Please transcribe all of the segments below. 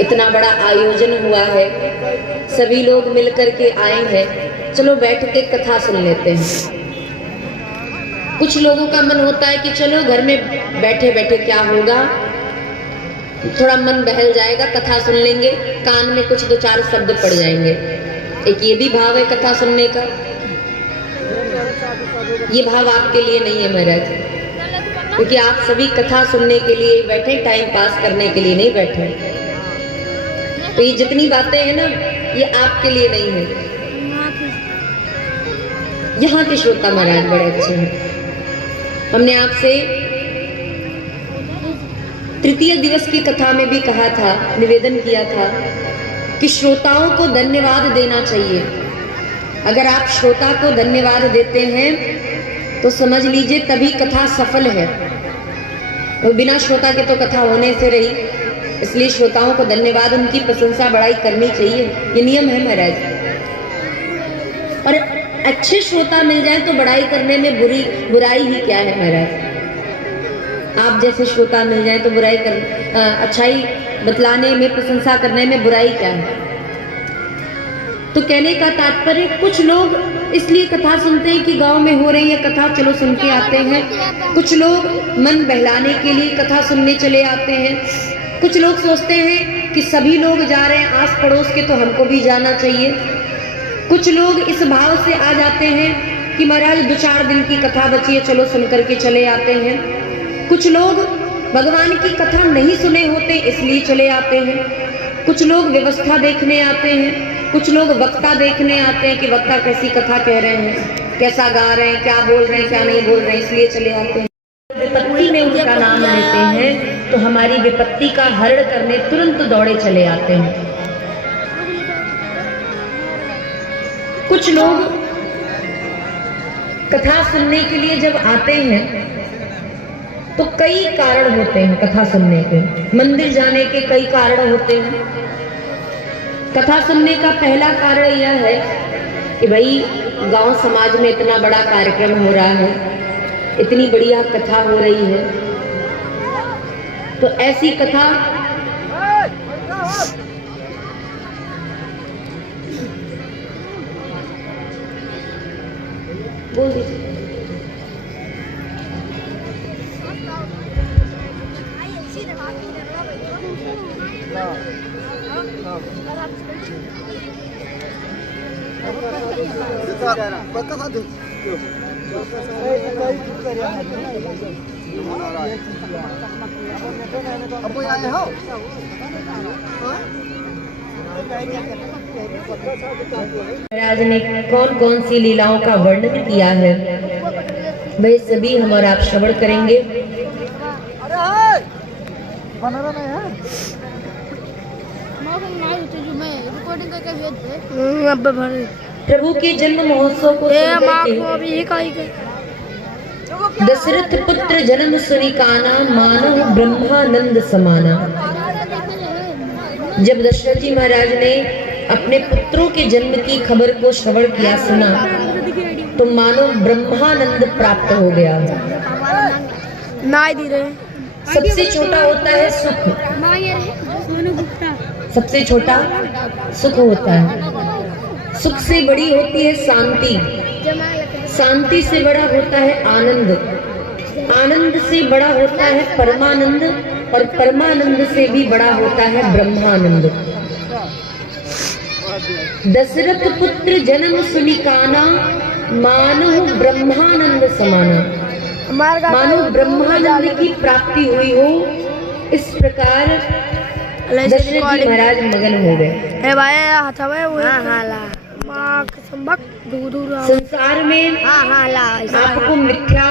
इतना बड़ा आयोजन हुआ है, सभी लोग मिलकर के आए हैं, चलो बैठ के कथा सुन लेते हैं। कुछ लोगों का मन होता है कि चलो घर में बैठे बैठे क्या होगा, थोड़ा मन बहल जाएगा, कथा सुन लेंगे, कान में कुछ दो चार शब्द पड़ जाएंगे। एक ये भी भाव है कथा सुनने का। ये भाव आपके लिए नहीं है महाराज, क्योंकि आप सभी कथा सुनने के लिए बैठे, टाइम पास करने के लिए नहीं बैठे। तो ये जितनी बातें हैं ना, ये आपके लिए नहीं है। यहाँ के श्रोता महाराज बड़े अच्छे हैं। हमने आपसे तृतीय दिवस की कथा में भी कहा था, निवेदन किया था कि श्रोताओं को धन्यवाद देना चाहिए। अगर आप श्रोता को धन्यवाद देते हैं तो समझ लीजिए तभी कथा सफल है। तो बिना श्रोता के तो कथा होने से रही, इसलिए श्रोताओं को धन्यवाद, उनकी प्रशंसा बढ़ाई करनी चाहिए, ये नियम है महाराज। और अच्छे श्रोता मिल जाए तो बढ़ाई करने में बुराई ही क्या है महाराज। आप जैसे श्रोता मिल जाए तो बुराई कर अच्छाई बतलाने में, प्रशंसा करने में बुराई क्या है। तो कहने का तात्पर्य, कुछ लोग इसलिए कथा सुनते हैं कि गांव में हो रही है कथा, चलो सुन के आते हैं। कुछ लोग मन बहलाने के लिए कथा सुनने चले आते हैं। कुछ लोग सोचते हैं कि सभी लोग जा रहे हैं आस पड़ोस के, तो हमको भी जाना चाहिए। कुछ लोग इस भाव से आ जाते हैं कि महाराज 2-4 दिन की कथा बची है, चलो सुन करके चले आते हैं। कुछ लोग भगवान की कथा नहीं सुने होते इसलिए चले आते हैं। कुछ लोग व्यवस्था देखने आते हैं, कुछ लोग वक्ता देखने आते हैं कि वक्ता कैसी कथा कह रहे हैं, कैसा गा रहे हैं, क्या बोल रहे हैं, क्या नहीं बोल रहे हैं, इसलिए चले आते हैं। विपत्ति में उनका नाम लेते हैं तो हमारी विपत्ति का हरण करने तुरंत दौड़े चले आते हैं। कुछ लोग कथा सुनने के लिए जब आते हैं तो कई कारण होते हैं कथा सुनने के। मंदिर जाने के कई कारण होते हैं। कथा सुनने का पहला कारण यह है कि भाई गांव समाज में इतना बड़ा कार्यक्रम हो रहा है, इतनी बढ़िया कथा हो रही है, तो ऐसी कथा बोल दीजिए। महाराज ने कौन कौन सी लीलाओं का वर्णन किया है, वह सभी हम और आप श्रवण करेंगे। प्रभु के जन्म महोत्सव को दशरथ पुत्र जन्म सुनी काना, मानव ब्रह्मानंद समाना। जब दशरथ जी महाराज ने अपने पुत्रों के जन्म की खबर को श्रवण किया, सुना, तो मानव ब्रह्मानंद प्राप्त हो गया। सबसे छोटा होता है सुख, सबसे छोटा सुख होता है। सुख से बड़ी होती है शांति, शांति से बड़ा होता है आनंद, आनंद से बड़ा होता है परमानंद, और परमानंद से भी बड़ा होता है ब्रह्मानंद। दशरथ पुत्र जन्म सुनी काना, मानव ब्रह्मानंद समाना। मानो ब्रह्मानंद की प्राप्ति हुई हो, इस प्रकार दशरथ जी महाराज मगन हो गए। संसार में आपको मिथ्या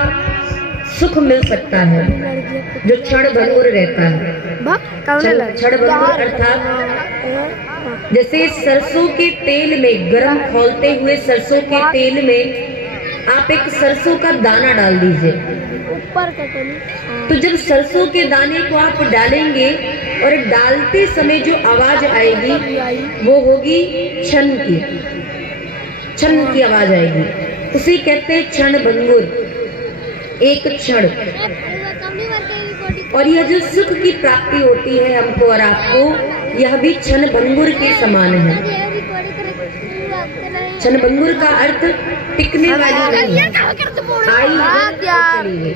सुख मिल सकता है जो क्षण भंगुर रहता है। क्षण भंगुर अर्थात जैसे सरसों के तेल में, गरम खौलते हुए सरसों के तेल में आप एक सरसों का दाना डाल दीजिए, तो जब सरसों के दाने को आप डालेंगे और डालते समय जो आवाज आएगी वो होगी क्षण की, क्षण की आवाज आएगी। उसे कहते हैं क्षण भंगुर, एक क्षण। और यह जो सुख की प्राप्ति होती है हमको और आपको, यह भी क्षणभंगुर के समान है। क्षणभंगुर का अर्थ टिकने वाली नहीं है, आई है तो चली गई।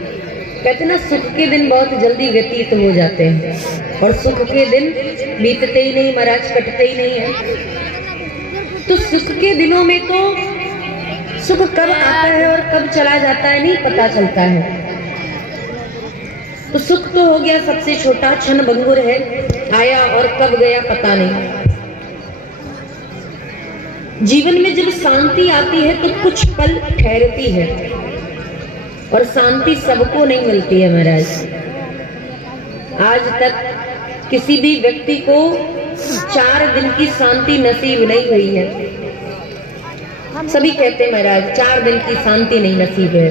कहते ना सुख के दिन बहुत जल्दी व्यतीत हो जाते हैं और सुख के दिन बीतते ही नहीं महाराज, कटते ही नहीं है। तो सुख के दिनों में तो सुख कब आता है और कब चला जाता है नहीं पता चलता है। तो सुख तो हो गया सबसे छोटा, क्षणभंगुर है, आया और कब गया पता नहीं। जीवन में जब शांति आती है तो कुछ पल ठहरती है और शांति सबको नहीं मिलती है महाराज। आज तक किसी भी व्यक्ति को 4 दिन की शांति नसीब नहीं हुई है। सभी कहते हैं महाराज 4 दिन की शांति नहीं नसीब है।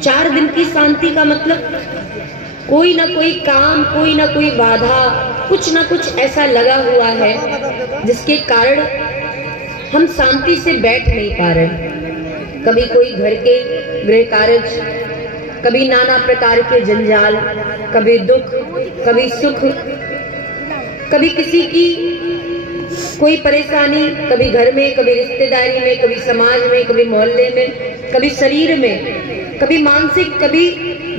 4 दिन की शांति का मतलब कोई ना कोई काम, कोई ना कोई बाधा, कुछ ना कुछ ऐसा लगा हुआ है जिसके कारण हम शांति से बैठ नहीं पा रहे। कभी कोई घर के गृह कार्य, कभी नाना प्रकार के जंजाल, कभी दुख, कभी सुख, कभी किसी की कोई परेशानी, कभी घर में, कभी रिश्तेदारी में, कभी समाज में, कभी मोहल्ले में, कभी शरीर में, कभी मानसिक, कभी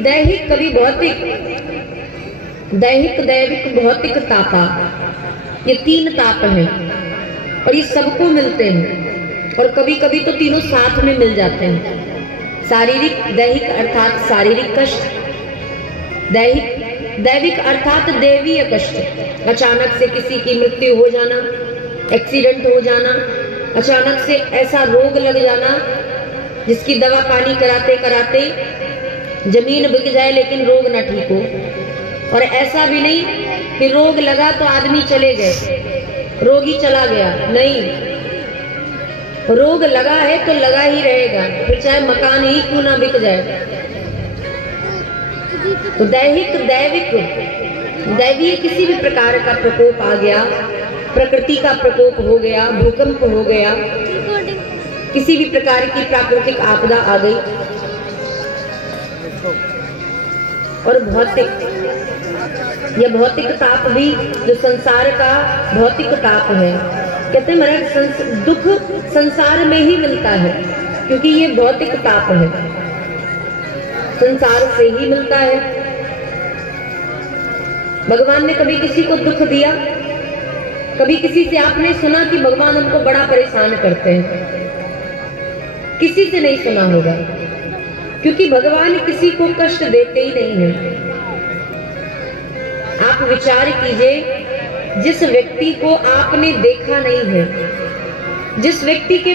दैहिक, कभी भौतिक। दैहिक, दैविक, भौतिक तापा, ये 3 ताप हैं और ये सबको मिलते हैं और कभी कभी तो तीनों साथ में मिल जाते हैं। शारीरिक, दैहिक अर्थात शारीरिक कष्ट, दैविक अर्थात दैवीय कष्ट। अचानक से किसी की मृत्यु हो जाना, एक्सीडेंट हो जाना, अचानक से ऐसा रोग लग जाना जिसकी दवा पानी कराते कराते जमीन बिक जाए लेकिन रोग ना ठीक हो। और ऐसा भी नहीं कि रोग लगा तो आदमी चले गए, रोगी चला गया, नहीं, रोग लगा है तो लगा ही रहेगा, फिर चाहे मकान ही क्यों ना बिक जाए। तो दैहिक, दैविक, दैवीय किसी भी प्रकार का प्रकोप आ गया, प्रकृति का प्रकोप हो गया, भूकंप हो गया, किसी भी प्रकार की प्राकृतिक आपदा आ गई। और भौतिक, यह भौतिक ताप भी जो संसार का भौतिक ताप है, कहते हैं महाराज दुख संसार में ही मिलता है क्योंकि ये भौतिक ताप है, संसार से ही मिलता है। भगवान ने कभी किसी को दुख दिया? कभी किसी से आपने सुना कि भगवान हमको बड़ा परेशान करते हैं? किसी से नहीं सुना होगा क्योंकि भगवान किसी को कष्ट देते ही नहीं है। आप विचार कीजिए, जिस व्यक्ति को आपने देखा नहीं है, जिस व्यक्ति के